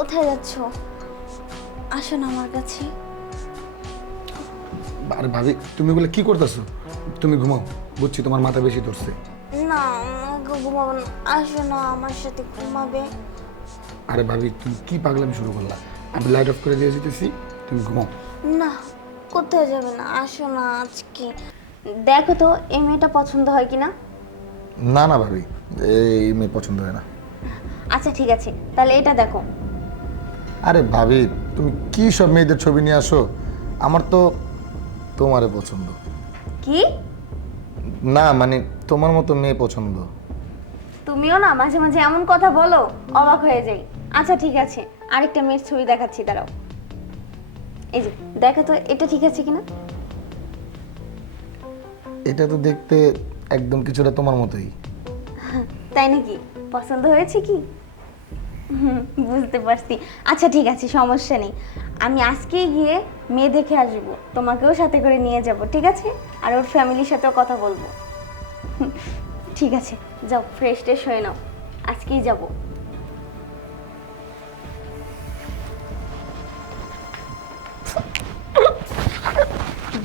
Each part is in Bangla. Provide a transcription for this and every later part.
কোথায় যাচ্ছ? আসো না আমার কাছে। আরে ভাবি তুমি বলে কি করতেছো? তুমি ঘুমাও বুঝছি তোমার মাথা বেশি ধরছে। না আমাকে ঘুমাবো না। আসো না আমার সাথে ঘুমাবে। আরে ভাবি তুমি কি পাগলামি শুরু করলা? আমি লাইট অফ করে দিয়ে যেতেছি তুমি ঘুমাও। না কোথায় যাবে না। আসো না আজকে। দেখো তো এই মেয়েটা পছন্দ হয় কিনা? না না ভাবি এই মেয়ে পছন্দ হয় না। আচ্ছা ঠিক আছে। তাহলে এটা দেখো। আরে ভাবি তুমি কি সব মেয়েদের ছবি নিয়ে আসো? আমার তো তোমারে পছন্দ। কি? না মানে তোমার মতো মেয়ে পছন্দ। তুমিও না মাঝে মাঝে এমন কথা বলো অবাক হয়ে যাই। আচ্ছা ঠিক আছে আরেকটা মেয়ের ছবি দেখাচ্ছি দাঁড়াও। এই যে দেখো তো এটা ঠিক আছে কিনা? এটা তো দেখতে একদম কিছুটা তোমার মতোই। তাই নাকি? পছন্দ হয়েছে কি? বুঝতে পারছি। আচ্ছা ঠিক আছে, সমস্যা নেই। আমি আজকেই গিয়ে মেয়ে দেখে আসব। তোমাকেও সাথে করে নিয়ে যাব, ঠিক আছে? আর ওর ফ্যামিলির সাথেও কথা বলব। ঠিক আছে, যাও ফ্রেশ ট্রেশ হয়ে নাও। আজকেই যাব।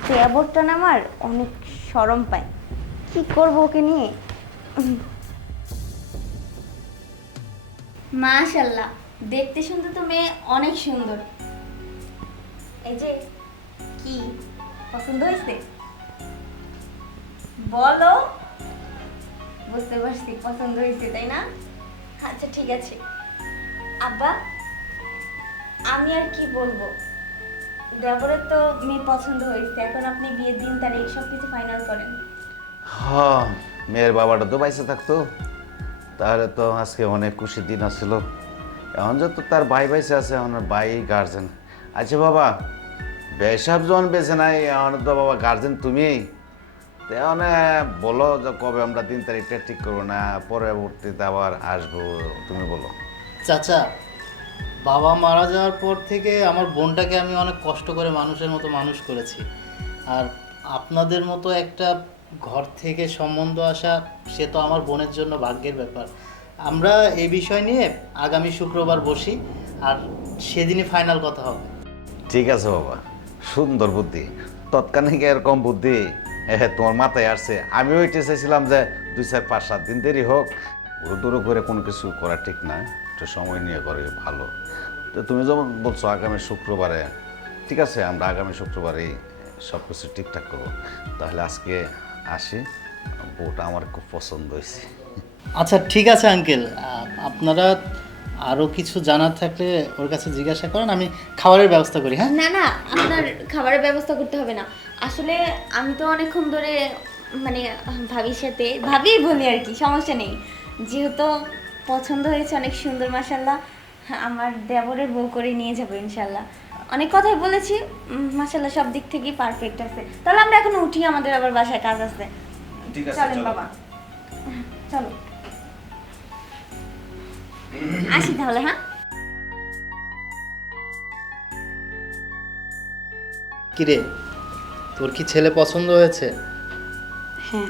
দেবরটা আমার অনেক সরম পায়। কি করব ওকে নিয়ে? মাশাল্লাহ দেখতে শুনতে তো মেয়ে অনেক সুন্দর। এই যে, কি পছন্দ হয়েছে? বলো। বুঝতে পারছি, পছন্দ হয়েছে, তাই না? আচ্ছা ঠিক আছে। আব্বা, আমি আর কি বলব? দেবরের তো মেয়ে পছন্দ হয়েছে, এখন আপনি বিয়ের দিন, তারিখ সব কিছু ফাইনাল করেন। হ্যাঁ মেয়ের বাবাটা তো বাইসে থাকতো। তাহলে তো আজকে অনেক খুশির দিন আসছিল এখন যত তার ভাই বাইসে আছে, এখন ভাই গার্জেন আচ্ছা বাবা, বেসাব যখন বেছে নাই, এখন তো বাবা গার্জেন তুমি এখন বলো যে কবে আমরা দিন তারিখটা ঠিক করব না, পরবর্তীতে আবার আসব, তুমি বলো। চাচা, বাবা মারা যাওয়ার পর থেকে আমার বোনটাকে আমি অনেক কষ্ট করে মানুষের মতো মানুষ করেছি। আর আপনাদের মতো একটা ঘর থেকে সম্বন্ধ আসা, সে তো আমার বোনের জন্য ভাগ্যের ব্যাপার। আমরা এই বিষয় নিয়ে আগামী শুক্রবার বসি, আর সেদিনই ফাইনাল কথা হবে। ঠিক আছে বাবা, সুন্দর বুদ্ধি। তৎক্ষণিক এরকম বুদ্ধি? হ্যাঁ তোমার মাথায় আসছে। আমি ওইটা চাইছিলাম যে দুই চার পাঁচ সাত দিন দেরি হোক উড়ো করে কোনো কিছু করা ঠিক না, একটু সময় নিয়ে করে ভালো। তো তুমি যেমন বলছো আগামী শুক্রবারে, ঠিক আছে, আমরা আগামী শুক্রবারেই সব কিছু ঠিকঠাক করব। তাহলে আজকে আসি বউটা আমার খুব পছন্দ হয়েছে। আচ্ছা ঠিক আছে আঙ্কেল আপনারা আরও কিছু জানার থাকলে ওর কাছে জিজ্ঞাসা করেন আমি খাবারের ব্যবস্থা করি হ্যাঁ? না না আপনার খাবারের ব্যবস্থা করতে হবে না। আসলে আমি তো অনেকক্ষণ ধরে মানে ভাবির সাথে ভাবি বলি আর কি সমস্যা নেই। যেহেতু পছন্দ হয়েছে অনেক সুন্দর মাসাল্লাহ আমার দেবরের বউ করে নিয়ে যাব ইনশাল্লাহ অনেক কথাই বলেছি। মাসাল্লাহ সব দিক থেকেই পারফেক্ট আছে। তাহলে আমরা এখন উঠি আমাদের আবার বাসায় কাজ আছে। ঠিক আছে, চলেন বাবা। চলো। আসি তাহলে হ্যাঁ? কিরে তোর কি ছেলে পছন্দ হয়েছে? হ্যাঁ।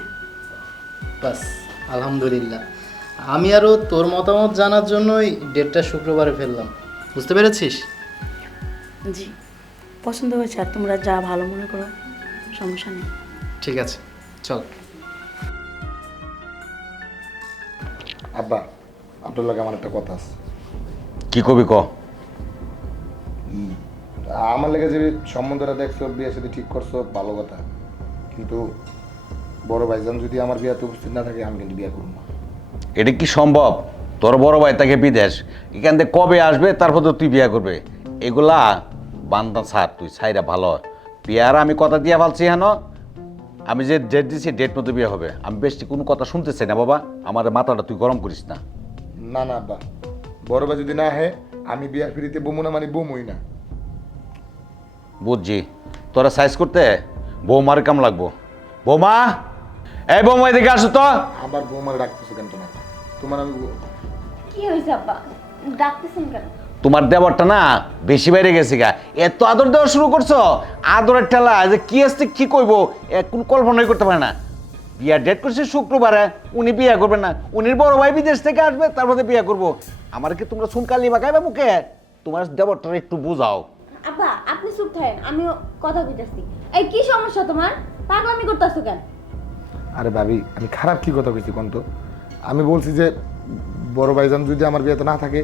বাস আলহামদুলিল্লাহ। আমি আরও তোর মতামত জানার জন্যই ডেটটা শুক্রবারে ফেললাম। বুঝতে পেরেছিস? জি। পছন্দ হয়েছে আর তোমরা যা ভালো মনে করো সমস্যা নেই। ঠিক আছে চল। আব্বা আপনার লাগে আমার একটা কথা আছে। কি কবি ক? আমার লেগে যে সম্বন্ধটা দেখছ বিয়ে সাথে ঠিক করছ ভালো কথা। কিন্তু বড় ভাইজান যদি আমার বিয়াতে উপস্থিত না থাকে আমি কিন্তু বিয়ে করব না। এটা কি সম্ভব? তোর বড় ভাই তাকে বিদেশ এখান থেকে কবে আসবে তারপর তো তুই বিয়ে করবে। এগুলা বান্দা ছাড় তুই ছাইরা ভালো। বিয়ার আমি কথা দিয়ে ফেলছি হেন। আমি যে ডেট দিছি ডেট মতো বিয়ে হবে। আমি বেশি কোনো কথা শুনতে চাই না বাবা। আমার মাথাটা তুই গরম করিস না। না না আব্বা। বড় ভাই যদি না হয় আমি বিয়ার ফিরিতে বমু না মানে বমুই না। বুঝছি। তোরা সাইজ করতে বৌমার কাম লাগবো। বৌমা! এই বৌমা এদিকে আসো তো। আবার বৌমার ডাকতেছো কেন তোমার তোমার আমি কি হয়েছে আব্বা? ডাকতেছেন কেন? তোমার দেবরটা না বেশি বাইরে গেছে গা। এত আদর দেওয়া শুরু করছ? আদরের ঠেলা যে কি আসছে কি কইবো? এ কোন কল্পনাই করতে পারে না। বিয়ার ডেট করছে শুক্রবারে উনি বিয়ে করবেন না। উনির বড় ভাই বিদেশ থেকে আসবে তার মধ্যে বিয়ে করব। আমার কি তোমরা সুনকালি বাগাইবে মুখে? তোমার দেবরটা একটু বুঝাও। আব্বা আপনি চুপ থাকেন আমিও কথা কইতাছি। এই কি সমস্যা তোমার? পাগলামি করতেছো কেন? আরে ভাবি আমি খারাপ কি কথা কইছি কোন তো? আমি বলছি যে বড় ভাইজান যদি আমার বিয়েতে না থাকে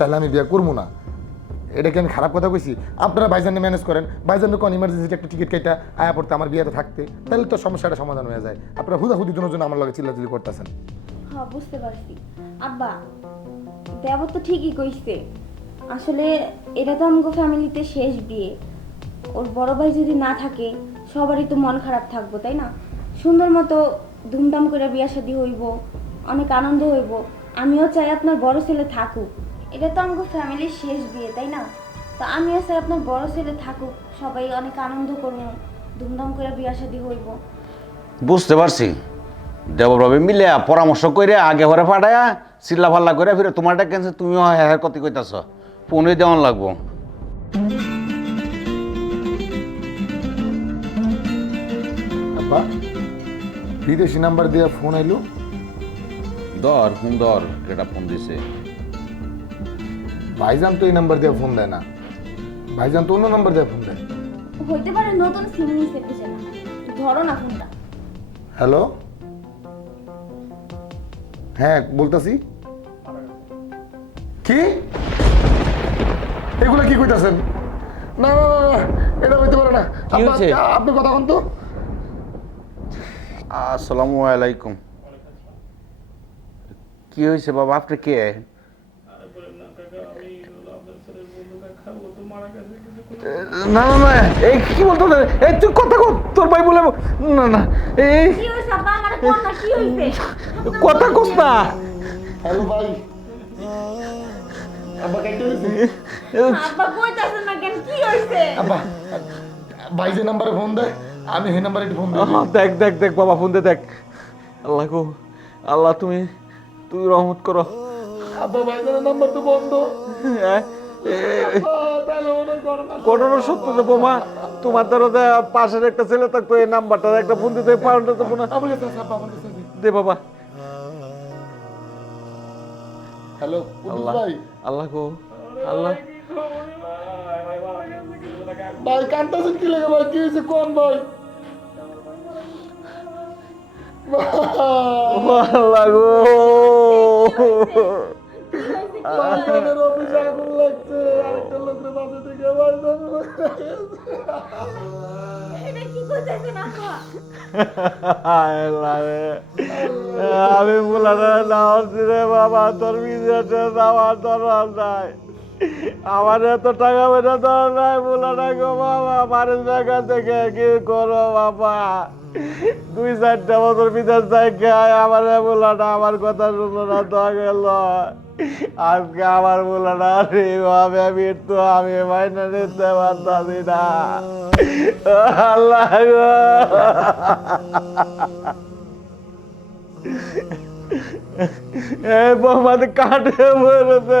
তাহলে আমি বিয়ে করব না। এটা কি আমি খারাপ কথা কইছি? আপনারা ভাইজানকে ম্যানেজ করেন। ভাইজানকে কোন ইমার্জেন্সিতে একটা টিকিট কেটে আয়া পড়তে আমার বিয়েতে থাকতে, তাহলে তো সমস্যাটা সমাধান হয়ে যায়। আপনারা হুদাহুদি জন্য জন্য আমার লগে চিল্লাচিল্লি করতেছেন। হ্যাঁ বুঝতে পারছি। আব্বা, দেবর তো ঠিকই কইছে। আসলে এটা তো আমাকে ফ্যামিলিতে শেষ বিয়ে। ওর বড় ভাই যদি না থাকে, সবারই তো মন খারাপ থাকব, তাই না? সুন্দর মতো ধুমধাম করে বিয়া শাদী হইব, অনেক আনন্দ হইব। আমিও চাই আপনার বড় ছেলে থাকুক। এটা তো আমাকে ফ্যামিলির শেষ বিয়ে তাই না? তো আমিও চাই আপনার বড় ছেলে থাকুক সবাই অনেক আনন্দ করব ধুমধাম করে বিয়া শাদী হইব। বুঝতে পারছি। দেবরভাবে মিলে পরামর্শ করে আগে ঘরে পাঠায়া চিল্লা ফাল্লা করে ফিরে তোমারটা কেনছে তুমিও হ্যাঁ কতি কইতাছ। ফোনে দেওয়ান লাগবো। আব্বা বিদেশি নাম্বার দিয়ে ফোন আইলো? দর ফোন দর কেটা ফোন দিছে। ভাইজান তো এই নাম্বার দিয়ে ফোন দেয় না। ভাইজান তো অন্য নাম্বার দিয়ে ফোন দেয়। হইতে পারে নতুন সিম নিছে না। ধরো না ফোনটা। হ্যালো? হ্যাঁ বলতাছি। কি? এগুলা কি কইতাছেন? না না না, এটা হইতে পারে না। হয়েছে? আপনি কথা কোন তো। আসসালামু আলাইকুম। কি হয়েছে বাবা? আপনি কে? না না না এই কি বলতো এই তুই কথা কর তোর ভাই বলে না না এই কথা কস না। হ্যালো ভাই। আব্বা কেটে আব্বা কইতাছেন না কেন? কি হইছে আব্বা ভাই যে নাম্বারে ফোন দেয় আমি নাম্বারে ফোন দিই। দেখ দেখ দেখ বাবা ফোন দে দেখ। আল্লাহ গো আল্লাহ তুমি তুই রহমত করো। আব্বা ভাইজানের নাম্বার তো বন্ধ। হ্যাঁ, ঘটনা সত্য যে বোমা? তোমার যে পাশের একটা ছেলে থাকতো এই নাম্বারটা একটা ফোন দিতে পারলে তো না। দে বাবা। হ্যালো আল্লাহ ভাই। আল্লাহ গো আল্লাহ। ভাই কান্তাছেন কি লেগে ভাই? কি হয়েছে কোন ভাই? আল্লাহ গো। আমি বলাটা নাও রে বাবা তোর বিদেশে যাওয়ার দরকার নাই। আমার এত টাকা পয়সা দরকার নাই বলাটা গো বাবা বাড়ির জায়গা থেকে কি করো বাবা? দুই চারটা বছর বিদেশ থেকে আমার বলাটা আমার কথা শুনো না তো গেল আজকে আমার বলাটা এইভাবে মৃত্যু আমি মাইনে নিতে পারতাছি না আল্লাহ বৌমাতে কাটে না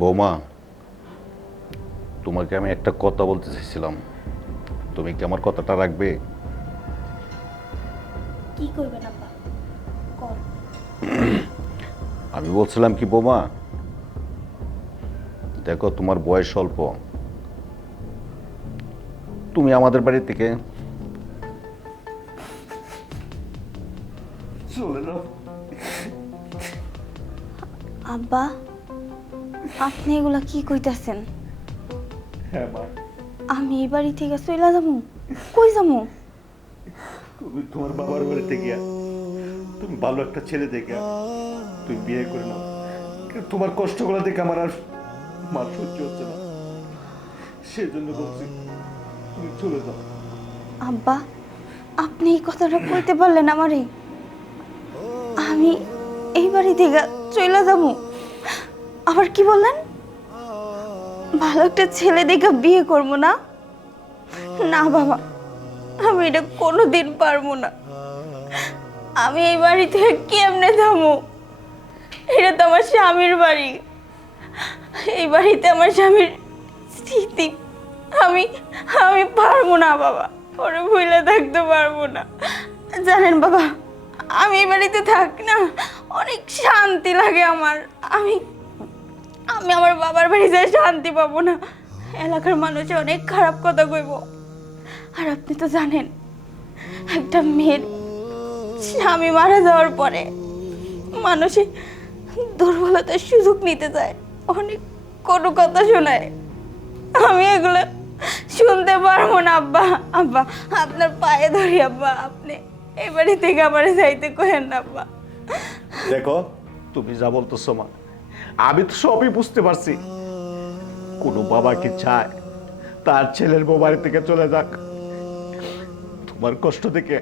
বৌমা তোমাকে আমি একটা কথা বলতে চাইছিলাম। তুমি কি আমার কথাটা রাখবে? কি করবেন আব্বা কর। আমি বলছিলাম কি বোমা দেখো তোমার বয়স অল্প। তুমি আমাদের বাড়ি থেকে চলে যাও। আব্বা আপনি এগুলা কি কইতাছেন? হ্যাঁ মা আমি এই বাড়ি থেকে চলে যাব? কই যাব? তুমি তোমার বাবার বাড়িতে গিয়া তুমি ভালো একটা ছেলে দেখে তুমি বিয়ে করে নাও। কিন্তু তোমার কষ্টগুলো দেখে আমার আর মার সহ্য হচ্ছে না। সেই জন্য বলছি তুমি চলে যাও। আব্বা আপনি এই কথাটা কইতে পারলেন আমারে। আমি এই বাড়ি থেকে চলে যাব। আবার কি বললেন? ভালো একটা ছেলে দেখে বিয়ে করব না? না বাবা, আমি এটা কোনোদিন পারব না। আমি এই বাড়িতে কেমনে থামো এটা তো আমার স্বামীর বাড়ি। এই বাড়িতে আমার স্বামীর স্মৃতি। আমি আমি পারব না বাবা ওরে ভুলে থাকতে পারব না। জানেন বাবা, আমি এই বাড়িতে থাক না, অনেক শান্তি লাগে আমার। আমি আমি আমার বাবার বাড়ি যাই শান্তি পাবো না। এলাকার মানুষে অনেক খারাপ কথা কইব। আর আপনি তো জানেন, একটা মেয়ের স্বামী মারা যাওয়ার পরে মানুষে দুর্বলতার সুযোগ নিতে চায়, অনেক কোনো কথা শোনায়। আমি এগুলো শুনতে পারব না, আব্বা আব্বা, আপনার পায়ে ধরি, আব্বা, আপনি এবারে থেকে আমার যাইতে কহেন না, আব্বা। দেখো, তুমি যা বলতেছো মা আমি তো সবই বুঝতে পারছি। কোনো বাবা কি চায়? তার ছেলের বউ থেকে চলে যাক। তোমার কষ্ট দেখে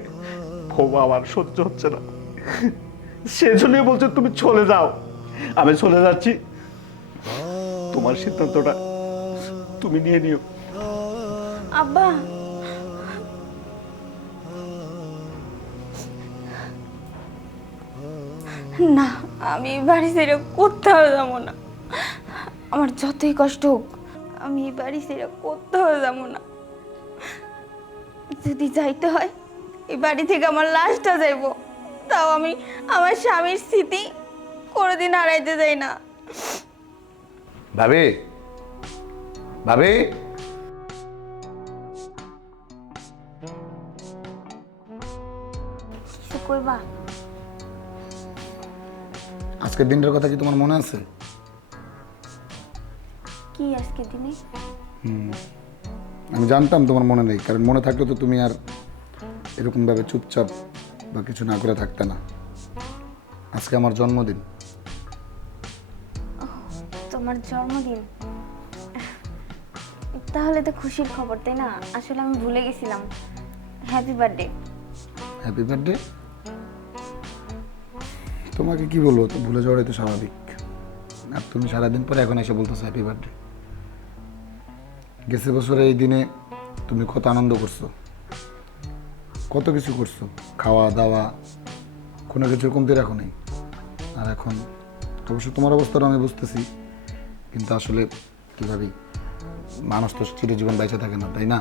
বউ আমার সহ্য হচ্ছে না। সেজন্যই বলছে তুমি চলে যাও। আমি চলে যাচ্ছি। তোমার সিদ্ধান্তটা তুমি নিয়ে নিও। আব্বা না আমি বাড়ি ছেড়ে কোথাও যাব না। আমার যতই কষ্ট হোক আমি বাড়ি ছেড়ে কোথাও যাব না। যদি যাইতে হয় এই বাড়ি থেকে আমার লাশটা যাইব। তাও আমি আমার স্বামীর স্মৃতি কোনোদিন হারাইতে যাই না। ভাবি ভাবি। কিছু কইবা? আজকের দিনটার কথা কি তোমার মনে আছে? কি আজকে দিনে? আমি জানতাম তোমার মনে নেই কারণ মনে থাকলে তো তুমি আর এরকমভাবে চুপচাপ বা কিছু না করে থাকতে না। আজকে আমার জন্মদিন। তোমার জন্মদিন? তাহলে তো খুশির খবর তাই না? আসলে আমি ভুলে গেছিলাম। হ্যাপি বার্থডে হ্যাপি বার্থডে তোমাকে কি বলব? ভুলে যাওয়াটাই তো স্বাভাবিক। আর তুমি সারাদিন পরে এখন এসে বলতেছো হ্যাপি বার্থডে গেছে বছরে এই দিনে তুমি কত আনন্দ করছ। কত কিছু করছ। খাওয়া, দাওয়া, কোনো কিছুর কমতি রাখো নেই। আর এখন অবশ্য তোমার অবস্থাটা আমি বুঝতেছি, কিন্তু আসলে কীভাবে মানুষ তো চিরজীবন বেঁচে থাকে না, তাই না?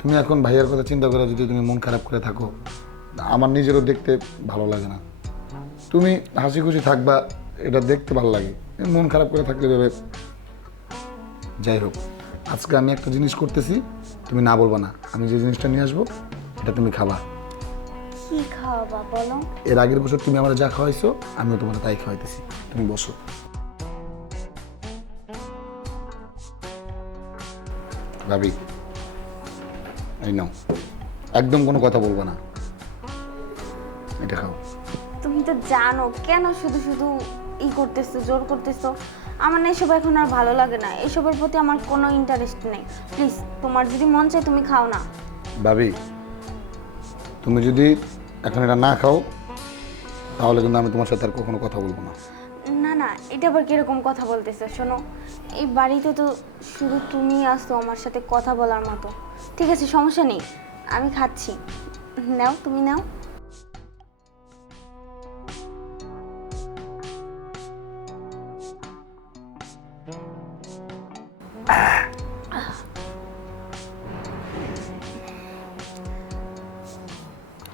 তুমি এখন ভাইয়ের কথা চিন্তা করে যদি তুমি মন খারাপ করে থাকো, আমার নিজেরও দেখতে ভালো লাগে না। তুমি হাসি খুশি থাকবা এটা দেখতে ভালো লাগে। মন খারাপ করে থাকলে ভেবে যাই হোক আজকে আমি একটা জিনিস করতেছি তুমি না বলবা না। আমি যে জিনিসটা নিয়ে আসব এটা তুমি খাবা। কি খাওয়াবা বলো? এর আগের বছর তুমি আমার যা খাওয়াইছো আমিও তোমার তাই খাওয়াইতেছি। তুমি বসো। ভাবি এই নাও। একদম কোনো কথা বলব না। এটা খাও। তো জানো কেন শুধু শুধু ই করতেছো জোর করতেছো? আমার না এসব এখন আর ভালো লাগে না। এসবের প্রতি আমার কোনো ইন্টারেস্ট নেই। প্লিজ তোমার যদি মন চায় তুমি খাও না। ভাবি তুমি যদি এখন এটা না খাও তাহলে কিন্তু আমি তোমার সাথে আর কখনো কথা বলব না। না না এটা আবার কীরকম কথা বলতেছো? শোনো এই বাড়িতে তো শুধু তুমি আসতো আমার সাথে কথা বলার মতো। ঠিক আছে সমস্যা নেই। আমি খাচ্ছি। নাও তুমি নাও।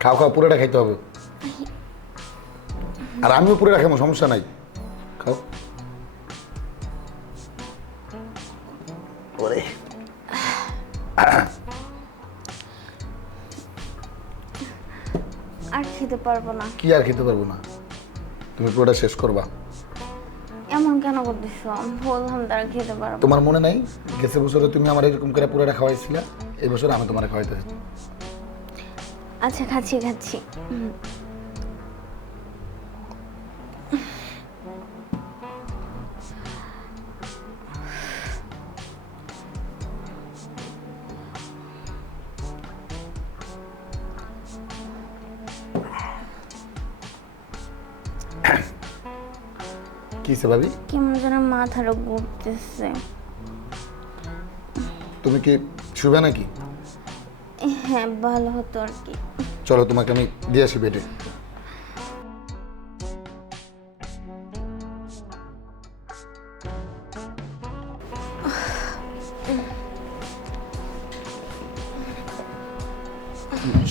খাও খাও পুরোটা খাইতে হবে। আর আমিও পুরোটা খাব সমস্যা নাই। খাও। ওরে। আর খেতে পারব না। কি আর খেতে পারব না? তুমি পুরোটা শেষ করবা। এমন কেন করতেছো? বললাম তারা খেতে পারব তোমার মনে নাই? গেছে বছরে তুমি আমার এরকম করে পুরোটা খাওয়াইছিলে? এই বছর আমি তোমার খাওয়াইতে আচ্ছা খাচ্ছি খাচ্ছি। কিসে ভাবি? কেমন যেন মাথাটা ঘুরতেছে। তুমি কি শুবে নাকি? হ্যাঁ ভালো হতো আর কি। চলো, তোমাকে আমি দিয়ে আসি বেডে।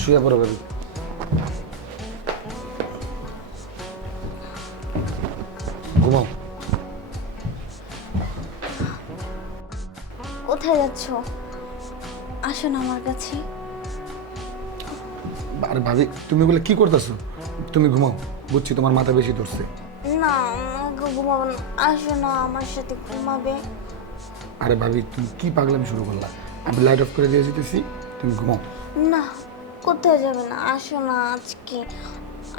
শুয়ে পড়ো ভাবি ঘুমাও। কোথায় যাচ্ছ? আসো না আমার কাছে। আরে ভাবি তুমি বলে কি করতেছো? তুমি ঘুমাও বুঝছি তোমার মাথা বেশি ধরছে। না আমাকে ঘুমাবো না আসো না আমার সাথে ঘুমাবে। আরে ভাবি তুমি কি পাগলামি শুরু করলা? আমি লাইট অফ করে দিয়ে যেতেছি তুমি ঘুমাও। না কোথায় যাবে না আসো না আজকে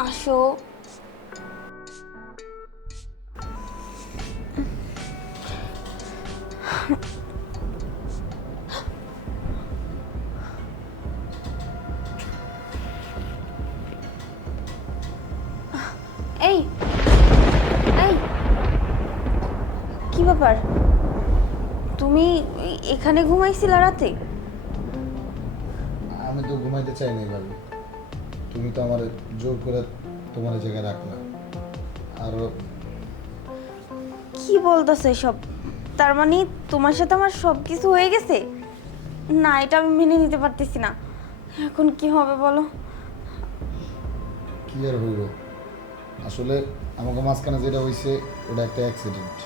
আসো। ব্যাপার? তুমি এখানে ঘুমাইছিলা রাতে? আমি তো ঘুমাইতে চাই না ভাবি। তুমি তো আমার জোর করে তোমার জায়গায় রাখলা। আর কি বলতেছে সব তার মানে তোমার সাথে আমার সব কিছু হয়ে গেছে? না এটা আমি মেনে নিতে পারতেছি না। এখন কি হবে বলো? কি আর হইব? আসলে আমাকে মাঝখানে যেটা হয়েছে ওটা একটা অ্যাক্সিডেন্ট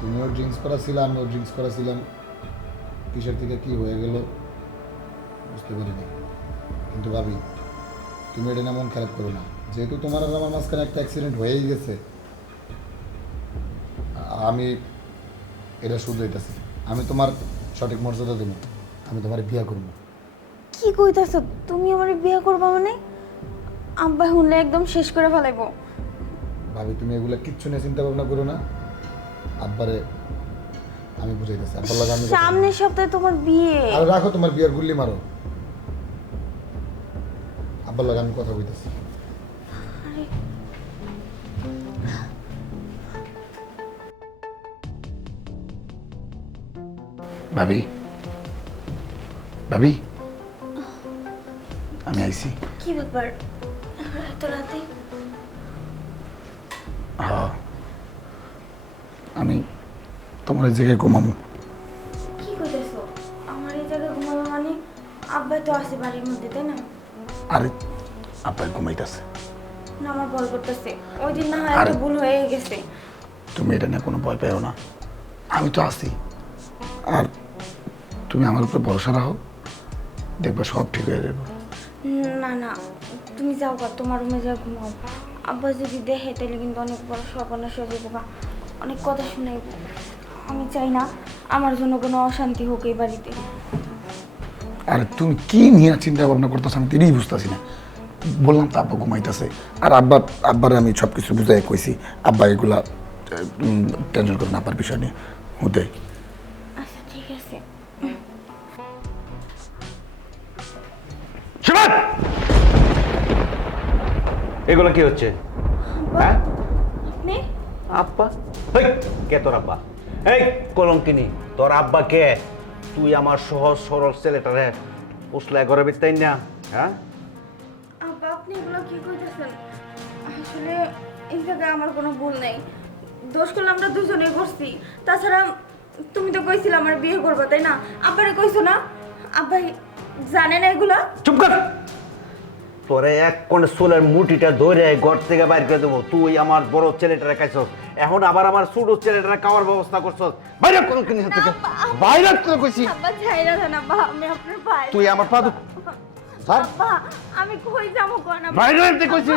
তুমিও ড্রিঙ্কস করা ছিল আমিও ড্রিঙ্কস করা ছিলাম কিসের থেকে কি হয়ে গেল বুঝতে পারিনি। কিন্তু ভাবি তুমি এটা না মন খারাপ করো না। যেহেতু তোমার আর আমার মাঝখানে একটা অ্যাক্সিডেন্ট হয়েই গেছে আমি এটা শুধরাইতেছি আমি তোমার সঠিক মর্যাদা দেবো আমি তোমার বিয়া করব। কি কইতাছো? তুমি আমার বিয়ে করবা মানে? আব্বা শুনলে একদম শেষ করে ফেলাইবো। ভাবি তুমি এগুলো কিচ্ছু নিয়ে চিন্তা ভাবনা করো না। আব্বারে আমি বুঝাইতেছি আব্বার লাগে আমি সামনের সপ্তাহে তোমার বিয়ে। আর রাখো তোমার বিয়ার গুল্লি মারো। আব্বার লাগে আমি কথা বলতেছি। ভাবি। ভাবি। আমি আইছি। কি ব্যাপার? এত রাতে? হ্যাঁ। আমি তোমার এই জায়গায় ঘুমাবো। কি কইতাছো আমার এই জায়গায় ঘুমাবো মানে আব্বা তো আছে বাড়ির মধ্যে তাই না? আরে আব্বাই ঘুমাইতেছে। না আমার ভয় করতেছে। ওই দিন না হয় একটা ভুল হয়ে গেছে। তুমি এটা নিয়ে কোনো ভয় পেও না। আমি তো আছি। আর তুমি আমার উপরে ভরসা রাখো। দেখবে সব ঠিক হয়ে যাবে। না না তুমি যাও গা তোমার রুমে যা ঘুমাও। আব্বা যদি দেখে তাহলে কিন্তু অনেক বড় সর্বনাশ হয়ে যাব গা অনেক কথা শুনে আমি চাই না আমার জন্য কোনো অশান্তি হোক এই বাড়িতে। আর তুমি কি নিয়ে চিন্তা ভাবনা করতেছ আমি তিনিই বুঝতেছি না। বললাম তো আব্বা ঘুমাইতেছে। আর আব্বা আব্বারে আমি সব কিছু বুঝাই কইছি। আব্বা এগুলা টেনশন করে না আব্বার বিষয় নিয়ে। হতে আচ্ছা ঠিক আছে। এগুলো কি হচ্ছে? হ্যাঁ? আপনি? আব্বা? হেই, কে তোর আব্বা? এই কলঙ্কিনি তোর আব্বা কে? তুই আমার সহজ সরল ছেলেটারে উসলায় ঘরে বিতাই না হ্যাঁ? আব্বা আপনি এগুলো কি কইতেছেন? আসলে এই জায়গায় আমার কোনো ভুল নেই। দোষ করলে আমরা দুজনেই করছি। তাছাড়া তুমি তো কইছিলে আমার বিয়ে করব তাই না? আব্বারে কইছো না? আব্বাই জানে না এগুলা? চুপ কর! তোরে এক কোন চুলের মুটিটা ধরে ঘর থেকে বাইর করে দেবো। তুই আমার বড় ছেলেটারে খাইছস। এখন আবার আমার ছোট ছেলেটারে খাওয়ার ব্যবস্থা করছস। বাইরে কোন কিনে থেকে? বাইরে করে কইছি? আব্বা চাই না আব্বা আমি আপনার ভাই তুই আমার পা। ধর আব্বা আমি কই যাব কোন? বাইরে হইতে কইছি।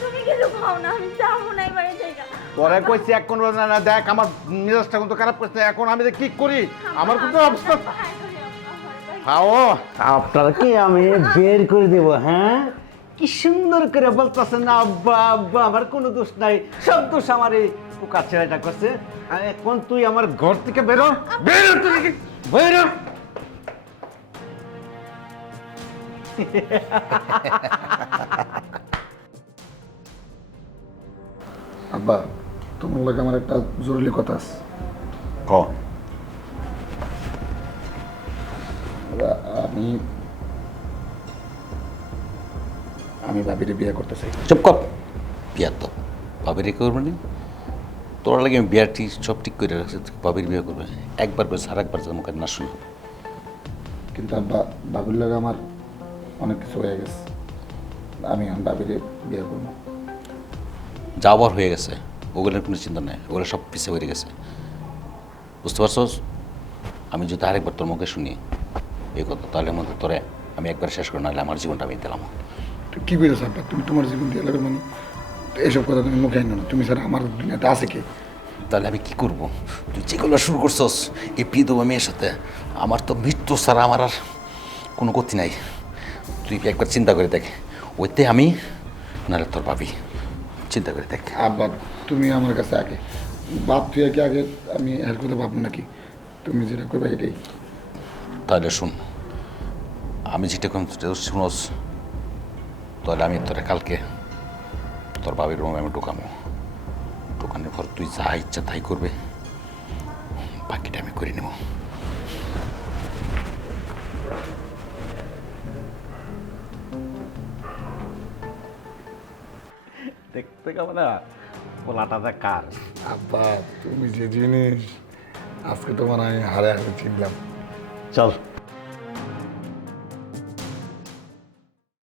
তুমি কিছু খাও না আমি যাব না বাড়ি থেকে। তোরে কইছি এক কোন না না দেখ আমার মেজাজটা কিন্তু খারাপ করছে এখন আমি কি করি? আমার কিন্তু অবস্থা খাও। আপনারা কি আমি বের করে দেব হ্যাঁ? কি সুন্দর করে বলতেছেন না আব্বা আব্বা আমার কোনো দোষ নাই সব দোষ আমার এই পোকা ছেলেটা করছে? এখন তুই আমার ঘর থেকে বেরো বেরো তুই বেরো আব্বা আপনার লাগে আমার একটা জরুরি কথা আছে। ক? আমি আমি ভাবিরে বিয়ে করতে চাই। চুপ কর। বিয়ার তো বাবির করবে নি তোরা লাগে আমি বিয়ার ঠিক সব ঠিক করে রাখছি বাবির বিয়ে করবে। একবার করে আর একবার যেন মুখে না শুনো কিন্তু আব্বা বাবির লাগে আমার অনেক কিছু হয়ে গেছে। আমি এখন ভাবিরে বিয়ে করব। যাওয়ার হয়ে গেছে ওগুলোর কোনো চিন্তা নেই ওগুলো সব পিছিয়ে হয়ে গেছে। বুঝতে পারছস? আমি যদি আরেকবার তোর মুখে শুনি এই কথা তাহলে মধ্যে তোরে আমি একবার শেষ করে নাহলে আমার জীবনটা আমি দিলাম। কী করেছ আব্বা তুমি তোমার জীবন দিয়ে লাগে মানে তো এইসব কথা তুমি মুখে আনো না। তুমি স্যার আমার দুনিয়াতে আছে কে? তাহলে আমি কি করব? তুই যেগুলো শুরু করছস এই বিধবা মেয়ের সাথে আমার তো মৃত্যু ছাড়া আমার আর কোনো গতি নাই। তুই একবার চিন্তা করে দেখ। ওইতে আমি নাহলে তোর ভাবি। চিন্তা করে দেখ। আব্বা তুমি আমার কাছে আগে। বাপ তুই আগে আগে আমি এর কথা ভাববো নাকি? তুমি যেটা করবে এটাই তাহলে শুন আমি যেটা কোন শুনোস তাহলে আমি তোরা কালকে তোর বাবির রুমে আমি ঢুকামো। ঢুকানোর পর তুই যা ইচ্ছা তাই করবে। বাকিটা আমি করে নেব। দেখতে কেমন না? পোলাটা যে কার? আব্বা তুমি যে জিনিস আজকে তোমার আমি হারে হারে চিনলাম। চল।